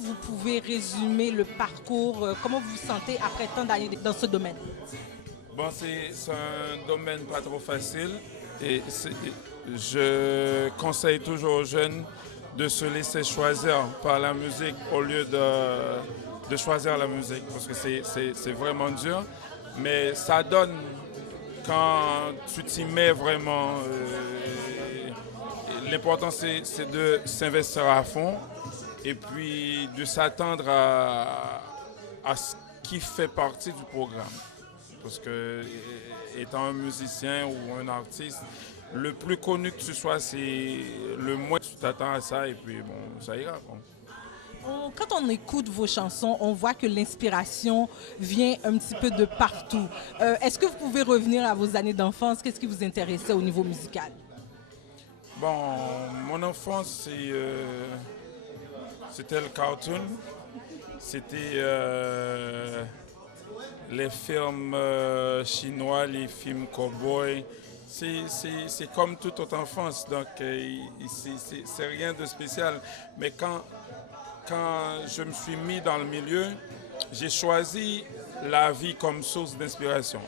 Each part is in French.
vous pouvez résumer le parcours, comment vous vous sentez après tant d'années dans ce domaine? Bon, c'est un domaine pas trop facile et je conseille toujours aux jeunes de se laisser choisir par la musique au lieu de choisir la musique parce que c'est vraiment dur. Mais ça donne quand tu t'y mets vraiment. L'important, c'est de s'investir à fond et puis de s'attendre à ce qui fait partie du programme. Parce que, étant un musicien ou un artiste, le plus connu que tu sois, c'est le moins que tu t'attends à ça et puis bon, ça ira. Bon. Quand on écoute vos chansons, on voit que l'inspiration vient un petit peu de partout. Est-ce que vous pouvez revenir à vos années d'enfance? Qu'est-ce qui vous intéressait au niveau musical? Bon, mon enfance, c'était le cartoon. C'était les films chinois, les films cow-boys. C'est comme toute autre enfance, donc c'est rien de spécial. Mais quand je me suis mis dans le milieu, j'ai choisi la vie comme source d'inspiration.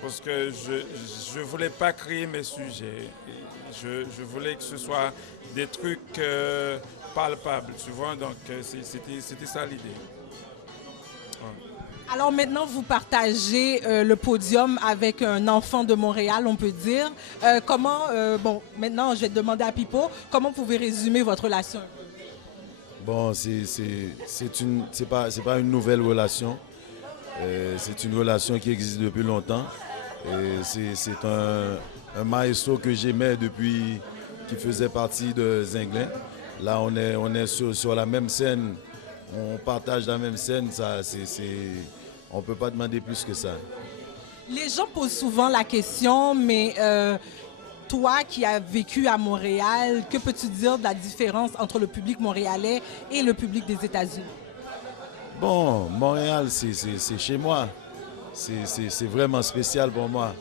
Parce que je ne voulais pas créer mes sujets. Je voulais que ce soit des trucs palpables, tu vois. Donc, c'était ça l'idée. Ouais. Alors maintenant, vous partagez le podium avec un enfant de Montréal, on peut dire. Bon, maintenant, je vais demander à Pipo, comment vous pouvez résumer votre relation? Bon, c'est pas une nouvelle relation. C'est une relation qui existe depuis longtemps. C'est un maestro que j'aimais depuis qu'il faisait partie de Zinglin. Là, on est sur la même scène. On partage la même scène. On ne peut pas demander plus que ça. Les gens posent souvent la question, mais toi qui as vécu à Montréal, que peux-tu dire de la différence entre le public montréalais et le public des États-Unis? Bon, Montréal, c'est chez moi. C'est vraiment spécial pour moi.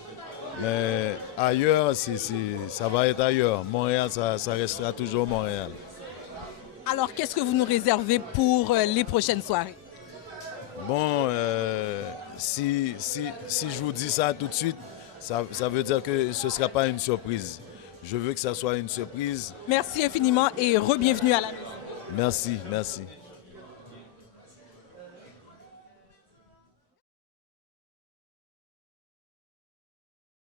Mais ailleurs, ça va être ailleurs. Montréal, ça restera toujours Montréal. Alors, qu'est-ce que vous nous réservez pour les prochaines soirées? Bon, si je vous dis ça tout de suite, ça veut dire que ce ne sera pas une surprise. Je veux que ça soit une surprise. Merci infiniment et re-bienvenue à la maison. Merci, merci.